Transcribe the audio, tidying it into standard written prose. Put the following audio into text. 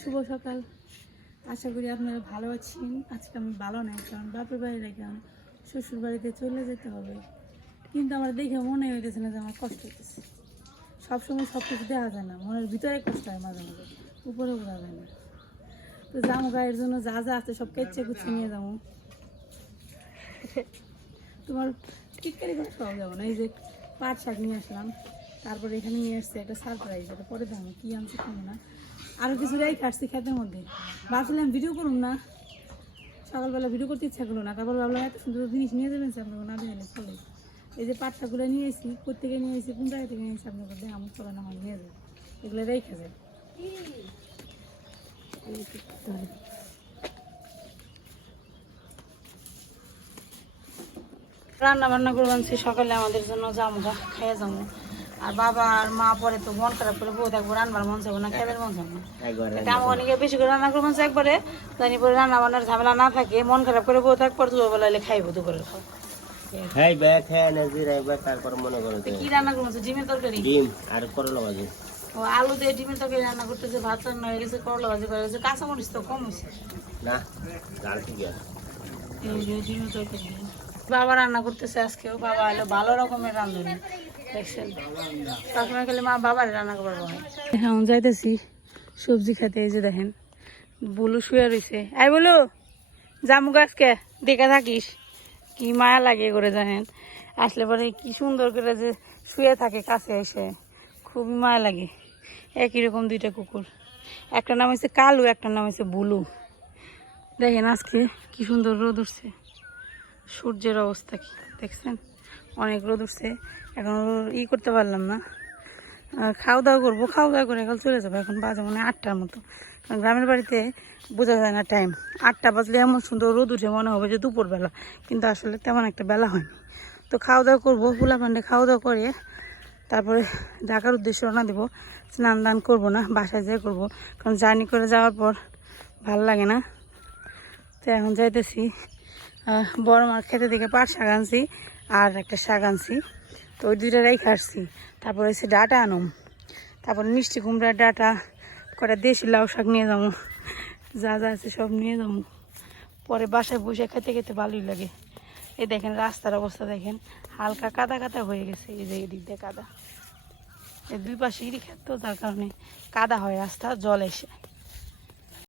শুভ সকাল, আশা করি আপনারা ভালো আছেন। আজকে আমি ভালো নাই, কারণ বাপের বাড়ি রেখে আমি শ্বশুর বাড়িতে চলে যেতে হবে। কিন্তু আমার দেখে মনে হইতেছে না যে আমার কষ্ট হইতেছে। সবসময় সব কিছু দেখা যায় না, মনের ভিতরে কষ্ট হয় মাঝে মাঝে, উপরে বোঝা যায় না। তো জামু গায়ের জন্য যা যা আছে সব কেচে কুচে নিয়ে যাবো। তোমার টিটকারি করে খাওয়া যাবো না। এই যে পাট শাক নিয়ে আসলাম, তারপরে এখানে নিয়ে আসছে একটা সারপ্রাইজ, এটা পরে দাম কী আনছে খাবো না। আরও কিছু রেখে আসছি ক্ষেতের মধ্যে, ভাবছিলাম ভিডিও করুন না, সকালবেলা ভিডিও করতে ইচ্ছা করলো না। তারপর ভাবলাম এত সুন্দর জিনিস নিয়ে যাবেন আপনাকে না দিলে চলে। এই যে পাট শাকগুলো নিয়ে এসেছি, কোথেকে নিয়ে এসেছি, কোন জায়গা থেকে নিয়ে এসেছি আপনাকে দেখ, আমার চলে না, আমার নিয়ে যাবে, এগুলো রেখে যায়। রান্না বান্না করে আনছি সকালে আমাদের জন্য, জামুগা খেয়ে যাবো। আর বাবা আর মা পরে তো মন খারাপ করে বউ থাকবো, রান্নার মন যাবো না, খাইবার মন যাবো না। অনেকে বেশি করে রান্না করবো একবারে, জানি পরে রান্না বান্নার ঝামেলা না থাকে, মন খারাপ করে বউ থাকবো, দুপুরবেলা এলে খাইবো, দুপুরের খাও তারপর মনে করো কি রান্না করবো? ডিমের তরকারি, ডিম আর করলা ভাজি। ও আলু দিয়ে ডিমের তরকারি রান্না করতেছে, ভাত রান্না হয়ে গেছে, করলা ভাজি করে গেছে, কাঁচামরিচ তো কম হয়েছে না, ডাল ঠিক আছে। এই যে ডিমের তরকারি বাবা রান্না করতেছে আজকেও। বাবা হলো ভালো রকমের রাঁধুনি, দেখছেন, সবসময় খেলে মা বাবার রান্না করবো। এখন যাইতেছি সবজি খেতে। এই যে দেখেন বুলু শুয়ে রয়েছে, আই বলু জামু গাছকে দেখে থাকিস, কি মায়া লাগে করে জানেন। আসলে পরে কি সুন্দর করে যে শুয়ে থাকে কাছে এসে, খুবই মায়া লাগে। একই রকম দুইটা কুকুর, একটা নাম হচ্ছে কালু, একটা নাম হচ্ছে বুলু। দেখেন আজকে কি সুন্দর রোদ উঠছে, সূর্যের অবস্থা কি দেখছেন, অনেক রোদ উঠছে। এখন করতে পারলাম না, খাওয়া দাওয়া করবো, খাওয়া দাওয়া করে এখন চলে যাবো। এখন বাজে মনে হয় 8টার মতো, কারণ গ্রামের বাড়িতে বোঝা যায় না টাইম। 8টা বাজলে এমন সুন্দর রোদ উঠে মনে হবে যে দুপুরবেলা, কিন্তু আসলে তেমন একটা বেলা হয়নি। তো খাওয়া দাওয়া করবো, পোলা পান্ডে খাওয়া দাওয়া করে তারপরে ঢাকার উদ্দেশ্যে রওনা দেবো। স্নান দান করবো না, বাসায় যেয়ে করবো, কারণ জার্নি করে যাওয়ার পর ভালো লাগে না। তো এখন যাইতেছি বড় মার খেতে থেকে পাট শাক আনছি আর একটা শাক আনছি, তো ওই দুইটা রেখে আসছি। তারপর হচ্ছে ডাটা আনুম, তারপর মিষ্টি কুমড়ার ডাটা, কটা দেশি লাউ শাক নিয়ে যাবো, যা যা আছে সব নিয়ে যাবো। পরে বাসায় বসে খেতে খেতে ভালোই লাগে। এই দেখেন রাস্তার অবস্থা দেখেন, হালকা কাদা কাদা হয়ে গেছে। এই যে এদিক দিয়ে কাদা, এই দুই পাশে ইরি খেত, তো যার কারণে কাদা হয় রাস্তা, জল এসে।